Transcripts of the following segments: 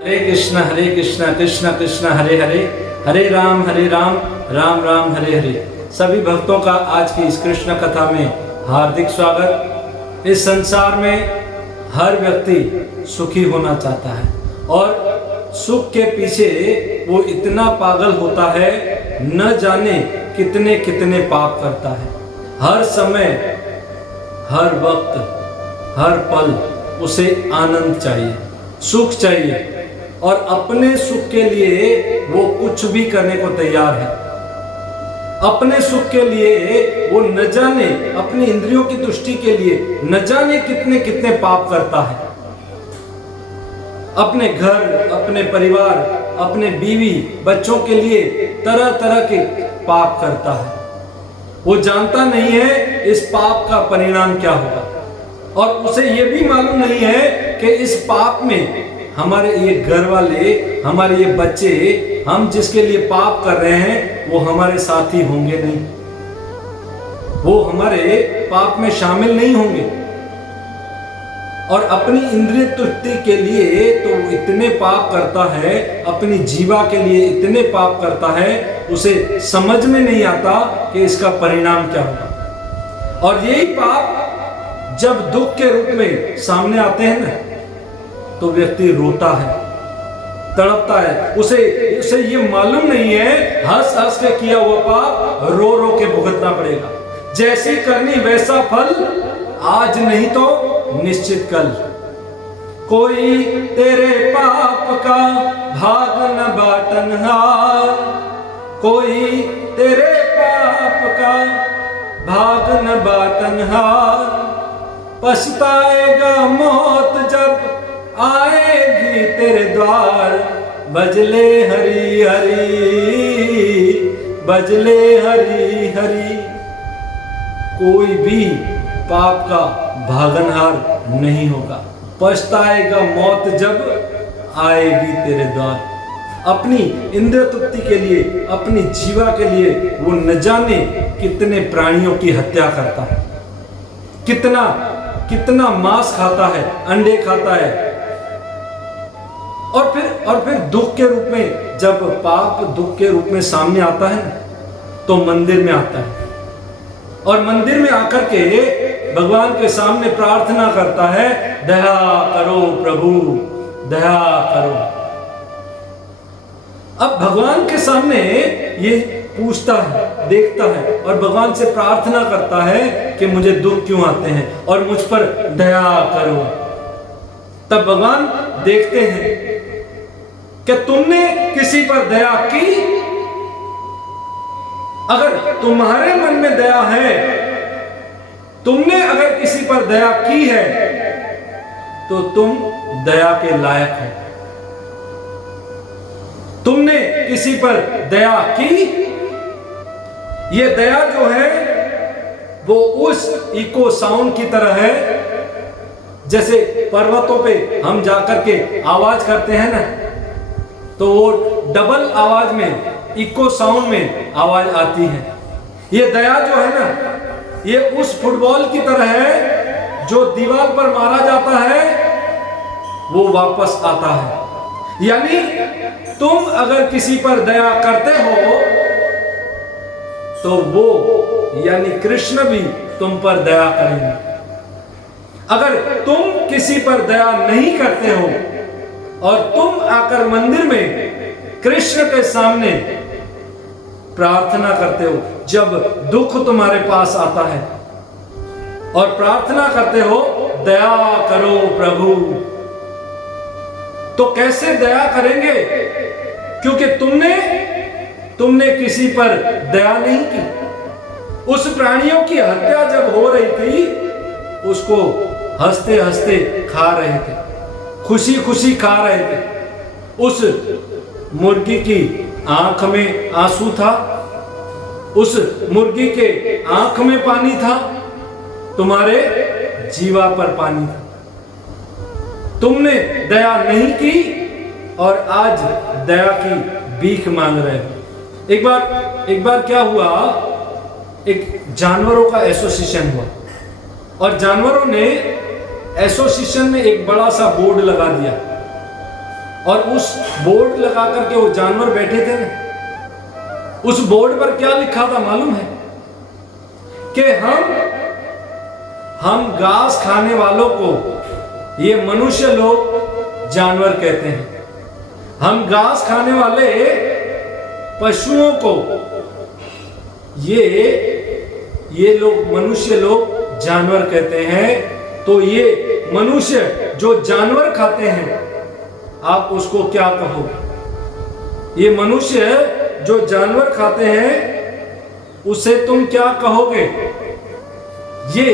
हरे कृष्णा कृष्णा कृष्णा हरे हरे, हरे राम राम राम हरे हरे। सभी भक्तों का आज की इस कृष्ण कथा में हार्दिक स्वागत। इस संसार में हर व्यक्ति सुखी होना चाहता है और सुख के पीछे वो इतना पागल होता है, न जाने कितने कितने पाप करता है। हर समय, हर वक्त, हर पल उसे आनंद चाहिए, सुख चाहिए और अपने सुख के लिए वो कुछ भी करने को तैयार है। अपने सुख के लिए वो न जाने, अपनी इंद्रियों की तुष्टि के लिए न जाने कितने कितने पाप करता है। अपने घर, अपने परिवार, अपने बीवी बच्चों के लिए तरह तरह के पाप करता है। वो जानता नहीं है इस पाप का परिणाम क्या होगा और उसे ये भी मालूम नहीं है कि इस पाप में हमारे ये घर वाले, हमारे ये बच्चे, हम जिसके लिए पाप कर रहे हैं वो हमारे साथी होंगे नहीं, वो हमारे पाप में शामिल नहीं होंगे। और अपनी इंद्रिय तुष्टि के लिए तो इतने पाप करता है, अपनी जीवा के लिए इतने पाप करता है, उसे समझ में नहीं आता कि इसका परिणाम क्या होगा। और यही पाप जब दुख के रूप में सामने आते हैं ना, तो व्यक्ति रोता है, तड़पता है। उसे ये मालूम नहीं है हंस हंस के किया हुआ पाप रो रो के भुगतना पड़ेगा। जैसी करनी वैसा फल, आज नहीं तो निश्चित कल। कोई तेरे पाप का भाग न बाटन हार, कोई तेरे पाप का भाग न बाटन हार। पछताएगा मौत जब आएगी तेरे द्वार। बजले हरी हरी, बजले हरी हरी। कोई भी पाप का भागनहार नहीं होगा। पछताएगा मौत जब आएगी तेरे द्वार। अपनी इंद्रिय तृप्ति के लिए, अपनी जीवा के लिए वो न जाने कितने प्राणियों की हत्या करता है, कितना कितना मांस खाता है, अंडे खाता है। और फिर दुख के रूप में, जब पाप दुख के रूप में सामने आता है ना, तो मंदिर में आता है और मंदिर में आकर के भगवान के सामने प्रार्थना करता है, दया करो प्रभु, दया करो। अब भगवान के सामने ये पूछता है, देखता है और भगवान से प्रार्थना करता है कि मुझे दुख क्यों आते हैं और मुझ पर दया करो। तब भगवान देखते हैं कि तुमने किसी पर दया की। अगर तुम्हारे मन में दया है, तुमने अगर किसी पर दया की है, तो तुम दया के लायक हो। तुमने किसी पर दया की, ये दया जो है वो उस इको साउंड की तरह है, जैसे पर्वतों पे हम जाकर के आवाज करते हैं ना, तो वो डबल आवाज में, इको साउंड में आवाज आती है। ये दया जो है ना, ये उस फुटबॉल की तरह है जो दीवार पर मारा जाता है वो वापस आता है। यानी तुम अगर किसी पर दया करते हो तो वो यानी कृष्ण भी तुम पर दया करेंगे। अगर तुम किसी पर दया नहीं करते हो और तुम आकर मंदिर में कृष्ण के सामने प्रार्थना करते हो, जब दुख तुम्हारे पास आता है और प्रार्थना करते हो दया करो प्रभु, तो कैसे दया करेंगे? क्योंकि तुमने किसी पर दया नहीं की। उस प्राणियों की हत्या जब हो रही थी, उसको हंसते हंसते खा रहे थे, खुशी खुशी खा रहे थे। उस मुर्गी की आंख में आंसू था, उस मुर्गी के आंख में पानी था, तुम्हारे जीवा पर पानी था। तुमने दया नहीं की और आज दया की भीख मांग रहे हो। एक बार क्या हुआ, एक जानवरों का एसोसिएशन हुआ और जानवरों ने एसोसिएशन में एक बड़ा सा बोर्ड लगा दिया और उस बोर्ड लगा करके वो जानवर बैठे थे ना, उस बोर्ड पर क्या लिखा था मालूम है? कि हम घास खाने वालों को ये मनुष्य लोग जानवर कहते हैं, हम घास खाने वाले पशुओं को ये लोग मनुष्य लोग जानवर कहते हैं। तो ये मनुष्य जो जानवर खाते हैं, आप उसको क्या कहोगे? ये मनुष्य जो जानवर खाते हैं उसे तुम क्या कहोगे? ये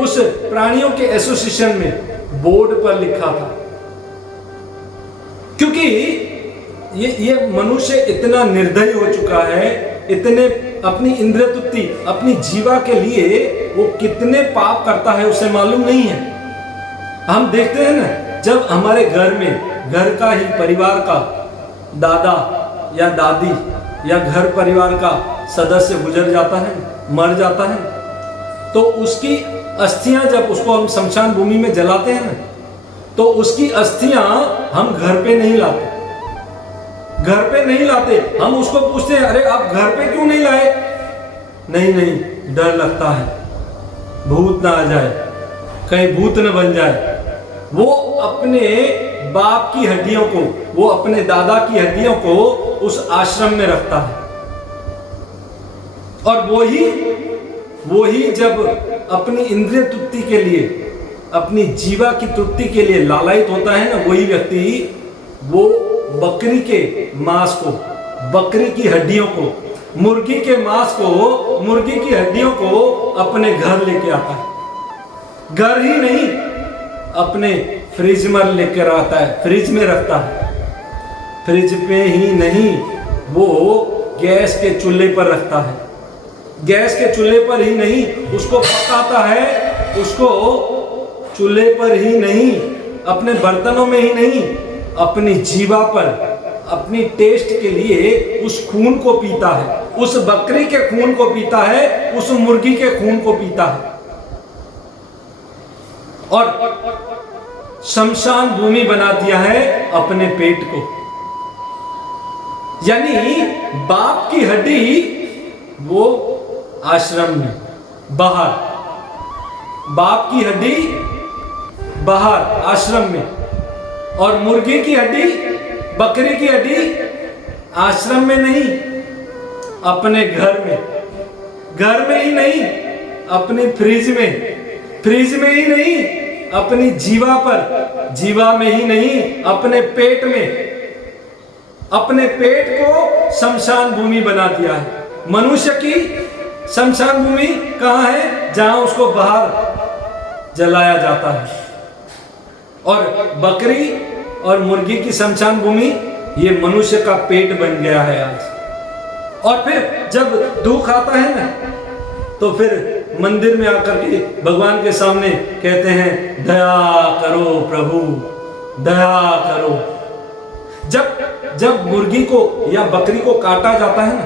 उस प्राणियों के एसोसिएशन में बोर्ड पर लिखा था। क्योंकि ये मनुष्य इतना निर्दयी हो चुका है, इतने अपनी इंद्रिय तृप्ति, अपनी जीवा के लिए वो कितने पाप करता है उसे मालूम नहीं है। हम देखते हैं ना, जब हमारे घर में, घर का ही परिवार का दादा या दादी या घर परिवार का सदस्य गुजर जाता है, मर जाता है, तो उसकी अस्थियां जब उसको हम शमशान भूमि में जलाते हैं ना, तो उसकी अस्थियां हम घर पे नहीं लाते, घर पे नहीं लाते। हम उसको पूछते हैं, अरे आप घर पे क्यों नहीं लाए? नहीं, डर लगता है, भूत ना आ जाए, कहीं भूत न बन जाए। वो अपने बाप की हड्डियों को, वो अपने दादा की हड्डियों को उस आश्रम में रखता है। और वही जब अपनी इंद्रिय तृप्ति के लिए, अपनी जीवा की तृप्ति के लिए लालायित होता है ना, वही व्यक्ति वो बकरी के मांस को, बकरी की हड्डियों को, मुर्गी के मांस को, मुर्गी की हड्डियों को अपने घर लेके आता है। घर ही नहीं, अपने फ्रिज में लेकर आता है, फ्रिज में रखता है। फ्रिज पे ही नहीं, वो गैस के चूल्हे पर रखता है। गैस के चूल्हे पर ही नहीं, उसको पकाता है, उसको चूल्हे पर ही नहीं, अपने बर्तनों में ही नहीं, अपनी जीवा पर, अपनी टेस्ट के लिए उस खून को पीता है, उस बकरी के खून को पीता है, उस मुर्गी के खून को पीता है। और शमशान भूमि बना दिया है अपने पेट को। यानी बाप की हड्डी वो आश्रम में बाहर, बाप की हड्डी बाहर आश्रम में, और मुर्गी की हड्डी, बकरी की हड्डी आश्रम में नहीं, अपने घर में। घर में ही नहीं, अपने फ्रिज में। फ्रिज में ही नहीं, अपनी जीवा पर। जीवा में ही नहीं, अपने पेट में। अपने पेट को शमशान भूमि बना दिया है। मनुष्य की शमशान भूमि कहाँ है? जहां उसको बाहर जलाया जाता है। और बकरी और मुर्गी की शमशान भूमि ये मनुष्य का पेट बन गया है आज। और फिर जब दुख आता है ना, तो फिर मंदिर में आकर के भगवान के सामने कहते हैं, दया करो प्रभु, दया करो। जब मुर्गी को या बकरी को काटा जाता है ना,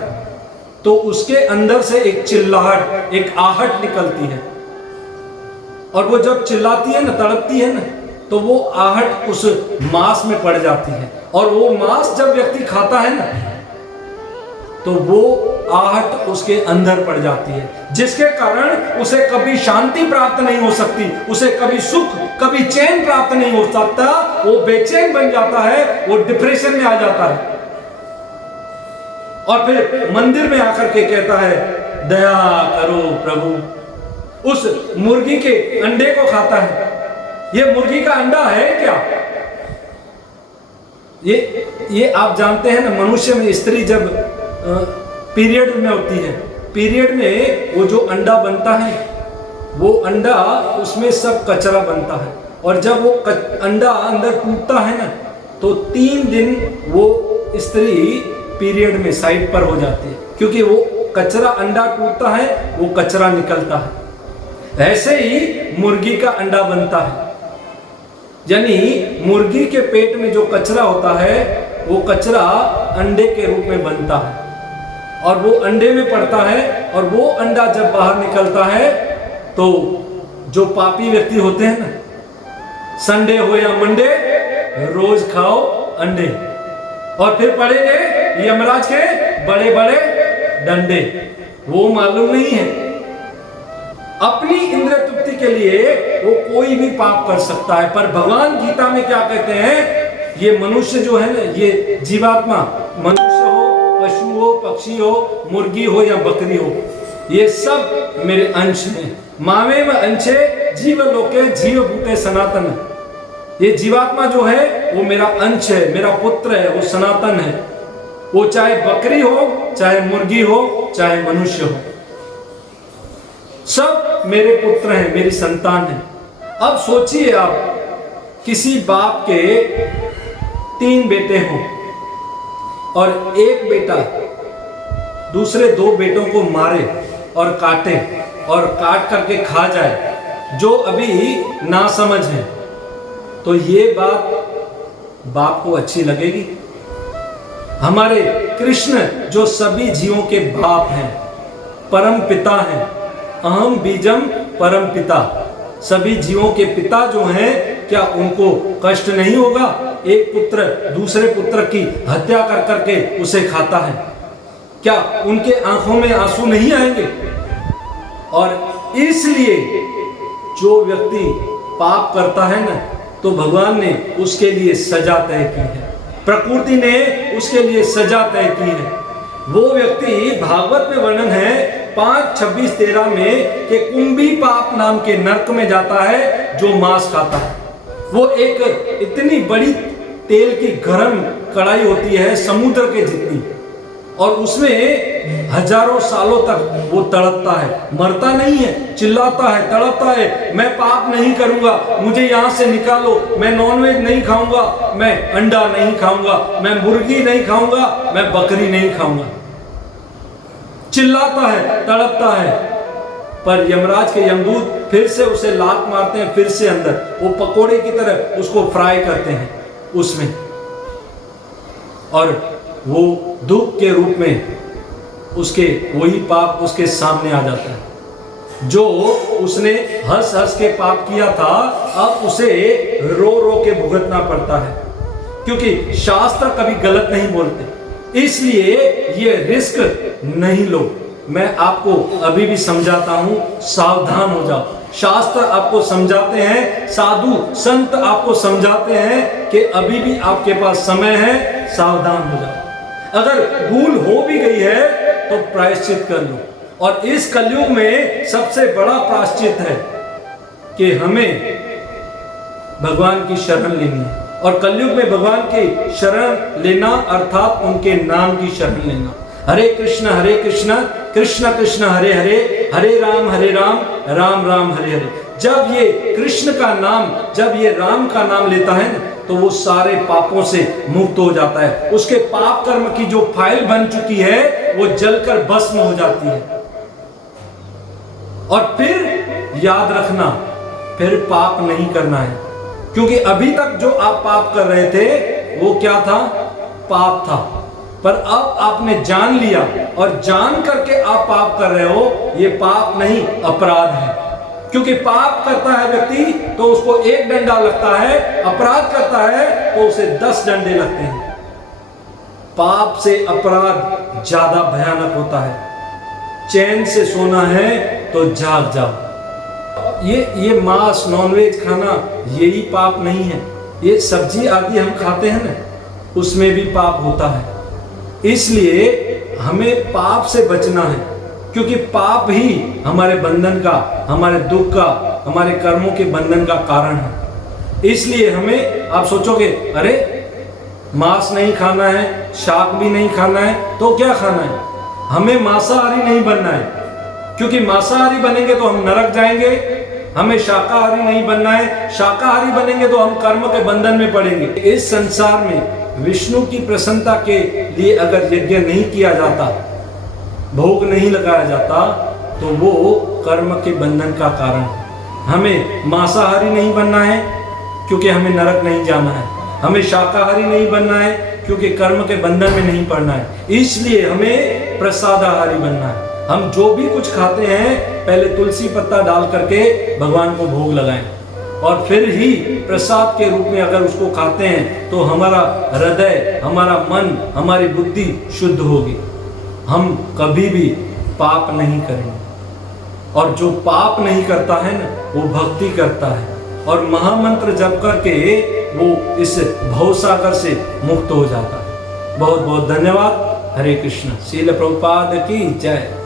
तो उसके अंदर से एक चिल्लाहट, एक आहट निकलती है। और वो जब चिल्लाती है ना, तड़पती है ना, तो वो आहट उस मांस में पड़ जाती है। और वो मांस जब व्यक्ति खाता है ना, तो वो आहट उसके अंदर पड़ जाती है, जिसके कारण उसे कभी शांति प्राप्त नहीं हो सकती, उसे कभी सुख, कभी चैन प्राप्त नहीं हो सकता। वो बेचैन बन जाता है, वो डिप्रेशन में आ जाता है। और फिर मंदिर में आकर के कहता है, दया करो प्रभु। उस मुर्गी के अंडे को खाता है। ये मुर्गी का अंडा है क्या? ये आप जानते हैं ना, मनुष्य में स्त्री जब पीरियड में होती है, पीरियड में वो जो अंडा बनता है, वो अंडा, उसमें सब कचरा बनता है। और जब वो अंडा अंदर टूटता है ना, तो 3 दिन वो स्त्री पीरियड में साइड पर हो जाती है, क्योंकि वो कचरा, अंडा टूटता है, वो कचरा निकलता है। ऐसे ही मुर्गी का अंडा बनता है। यानी मुर्गी के पेट में जो कचरा होता है, वो कचरा अंडे के रूप में बनता है, और वो अंडे में पड़ता है। और वो अंडा जब बाहर निकलता है, तो जो पापी व्यक्ति होते हैं ना, संडे हो या मंडे, रोज खाओ, अंडे, और फिर पड़ेंगे यमराज के बड़े बड़े डंडे। वो मालूम नहीं है, अपनी इंद्रिय तृप्ति के लिए वो कोई भी पाप कर सकता है। पर भगवान गीता में क्या कहते हैं, ये मनुष्य जो है ना, ये जीवात्मा, मनुष्य हो, पशु हो, पक्षी हो, मुर्गी हो या बकरी हो, ये सब मेरे अंश हैं। मामे व अंशे जीव लोके जीव भूते सनातन। ये जीवात्मा जो है वो मेरा अंश है, मेरा पुत्र है, वो सनातन है। वो चाहे बकरी हो, चाहे मुर्गी हो, चाहे मनुष्य हो, सब मेरे पुत्र हैं, मेरी संतान है। अब सोचिए आप, किसी बाप के 3 बेटे हों और एक बेटा दूसरे 2 बेटों को मारे और काटे और काट करके खा जाए, जो अभी नासमझ है, तो ये बात बाप को अच्छी लगेगी? हमारे कृष्ण जो सभी जीवों के बाप हैं, परम पिता हैं, अहम बीजम परम पिता, सभी जीवों के पिता जो हैं, क्या उनको कष्ट नहीं होगा? एक पुत्र दूसरे पुत्र की हत्या कर करके उसे खाता है, क्या उनके आंखों में आंसू नहीं आएंगे? और इसलिए जो व्यक्ति पाप करता है ना, तो भगवान ने उसके लिए सजा तय की है, प्रकृति ने उसके लिए सजा तय की है। वो व्यक्ति, भागवत में वर्णन है 5:26-13 में, कि कुंभी पाप नाम के नरक में जाता है जो मांस खाता है। वो एक इतनी बड़ी तेल की गरम कढ़ाई होती है, समुद्र के जितनी, और उसमें हजारों सालों तक वो तड़पता है, मरता नहीं है, चिल्लाता है, तड़पता है, मैं पाप नहीं करूंगा, मुझे यहां से निकालो, मैं नॉनवेज नहीं खाऊंगा, मैं अंडा नहीं खाऊंगा, मैं मुर्गी नहीं खाऊंगा, मैं बकरी नहीं खाऊंगा। चिल्लाता है, तड़पता है, पर यमराज के यमदूत फिर से उसे लात मारते हैं, फिर से अंदर वो पकोड़े की तरह उसको फ्राई करते हैं उसमें, और वो दुख के रूप में उसके वही पाप उसके सामने आ जाता है। जो उसने हंस हंस के पाप किया था, अब उसे रो रो के भुगतना पड़ता है, क्योंकि शास्त्र कभी गलत नहीं बोलते। इसलिए ये रिस्क नहीं लो। मैं आपको अभी भी समझाता हूं, सावधान हो जाओ। शास्त्र आपको समझाते हैं, साधु संत आपको समझाते हैं कि अभी भी आपके पास समय है, सावधान हो जाओ। अगर भूल हो भी गई है तो प्रायश्चित कर लो। और इस कलयुग में सबसे बड़ा प्रायश्चित है कि हमें भगवान की शरण लेनी है, और कलयुग में भगवान की शरण लेना अर्थात उनके नाम की शरण लेना। हरे कृष्ण कृष्ण कृष्ण हरे हरे, हरे राम राम राम हरे हरे। जब ये कृष्ण का नाम, जब ये राम का नाम लेता है ना, तो वो सारे पापों से मुक्त हो जाता है। उसके पाप कर्म की जो फाइल बन चुकी है वो जलकर भस्म हो जाती है। और फिर याद रखना, फिर पाप नहीं करना है, क्योंकि अभी तक जो आप पाप कर रहे थे वो क्या था? पाप था। पर अब आपने जान लिया और जान करके आप पाप कर रहे हो, ये पाप नहीं, अपराध है। क्योंकि पाप करता है व्यक्ति तो उसको 1 डंडा लगता है, अपराध करता है तो उसे 10 डंडे लगते हैं। पाप से अपराध ज्यादा भयानक होता है। चैन से सोना है तो जाग जाओ। ये मांस, नॉनवेज खाना, यही पाप नहीं है। ये सब्जी आदि हम खाते हैं ना, उसमें भी पाप होता है। इसलिए हमें पाप से बचना है, क्योंकि पाप ही हमारे बंधन का, हमारे दुख का, हमारे कर्मों के बंधन का कारण है। इसलिए हमें, आप सोचोगे अरे मांस नहीं खाना है, शाक भी नहीं खाना है, तो क्या खाना है? हमें मांसाहारी नहीं बनना है, क्योंकि मांसाहारी बनेंगे तो हम नरक जाएंगे। हमें शाकाहारी नहीं बनना है, शाकाहारी बनेंगे तो हम कर्म के बंधन में पड़ेंगे। इस संसार में विष्णु की प्रसन्नता के लिए अगर यज्ञ नहीं किया जाता, भोग नहीं लगाया जाता, तो वो कर्म के बंधन का कारण है। हमें मांसाहारी नहीं बनना है, क्योंकि हमें नरक नहीं जाना है। हमें शाकाहारी नहीं बनना है, क्योंकि कर्म के बंधन में नहीं पड़ना है। इसलिए हमें प्रसादाहारी बनना है। हम जो भी कुछ खाते हैं, पहले तुलसी पत्ता डाल करके भगवान को भोग लगाएं। और फिर ही प्रसाद के रूप में अगर उसको खाते हैं तो हमारा हृदय, हमारा मन, हमारी बुद्धि शुद्ध होगी, हम कभी भी पाप नहीं करेंगे। और जो पाप नहीं करता है ना, वो भक्ति करता है और महामंत्र जप करके वो इस भवसागर से मुक्त हो जाता है। बहुत बहुत धन्यवाद। हरे कृष्ण। श्रील प्रभुपाद की जय।